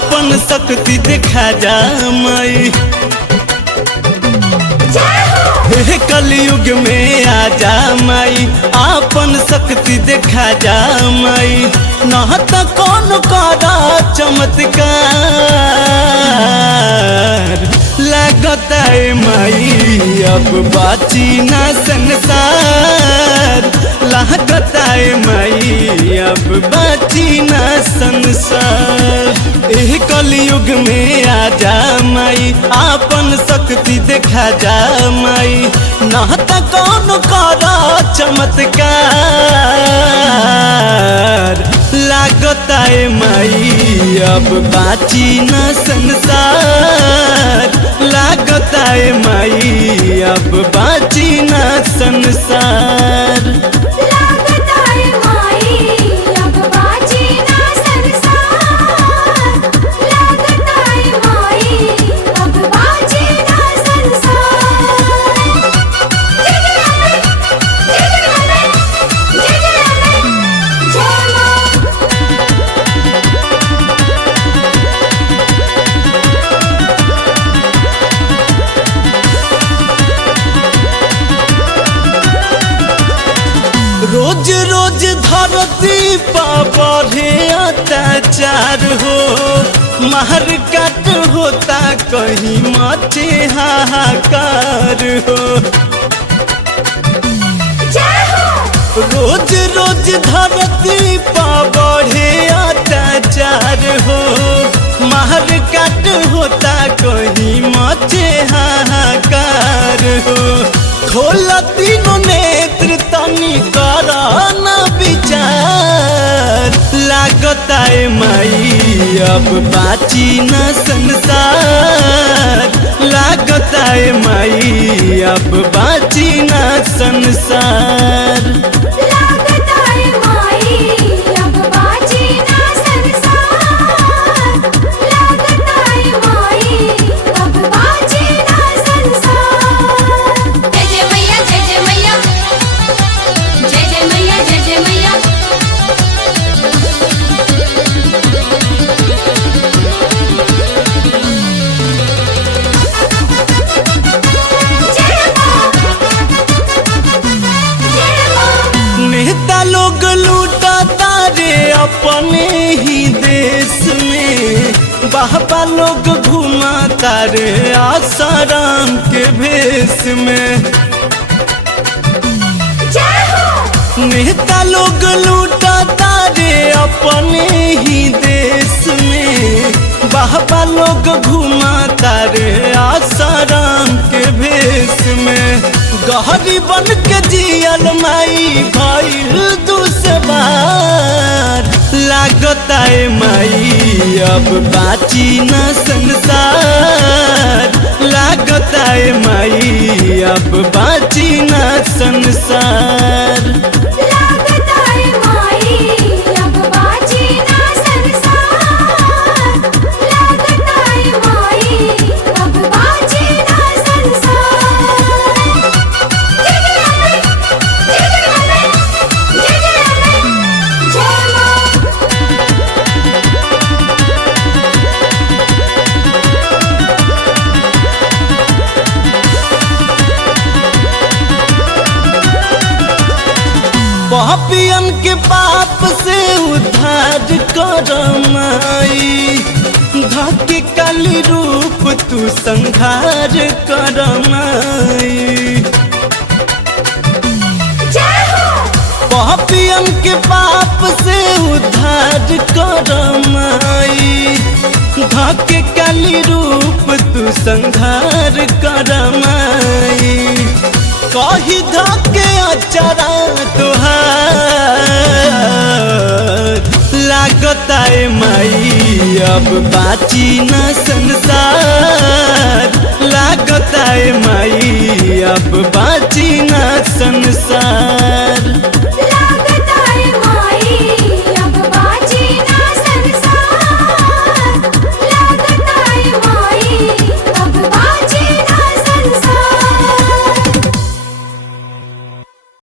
आपन शक्ति देखा जा माई। हे कलयुग में आ जा माई, आपन शक्ति देखा जा माई। न तो कौन करा चमत्कार, लगता है माई अब बाची ना संसार। लगता है माई अब बाची ना संसार। एह कलयुग में आ जा माई, आपन शक्ति देखा जा माई। न तो कौन करा चमत्कार, लगता है माई अब बाची ना संसार। लगता है माई अब बाची ना संसार। लगता है माई अब बाची ना संसार। लगता है माई अब बाची ना संसार। जय जय अम्बे, जय जय अम्बे, जय जय अम्बे, जय मां। रोज रोज धरती पर बढ़े अत्याचार हो, मार काट होता कहीं मचे हाहाकार हो। जय हो। रोज रोज धरती पर बढ़े अत्याचार हो, मार काट होता कहीं मचे हाहाकार हो। खोल तीनों नेत्र तनी करा न विचार, लगता है माई अब बाची न संसार। लगता है माई अब बाची न संसार। लगता है माई अब बाची ना संसार। लगता है माई अब बाची ना संसार। जय जय मैया, जय जय मैया, जय जय मैया, जय जय मैया। जय मां, जय मां। नेता लोग लूटा तारे अपने ही देश में, बाबा लोग घुमा तारे आसाराम के भेष में। जय हो। नेता लोग लूटा तारे अपने ही देश में, बाबा लोग घुमा तारे आसाराम के भेष में। गहरी बन के जियल माई भइल दुश्वार, लगता है माई अब बाची न संसार। लगता है माई अब बाची न संसार। लगता है माई अब बाची ना संसार। लगता है माई अब बाची ना संसार। जय जय अम्बे, जय जय अम्बे, जय जय अम्बे, जय मां। पापियन के पाप से उद्धार कर माई, धके काली रूप तू संहार कर माई। जय हो। पापियन के पाप से उद्धार कर माई, धके काली रूप तू संहार कर माई। कही धके अचरा तुहार, लगता है माई अब बाची न संसार। लगता है माई अब बाची न संसार।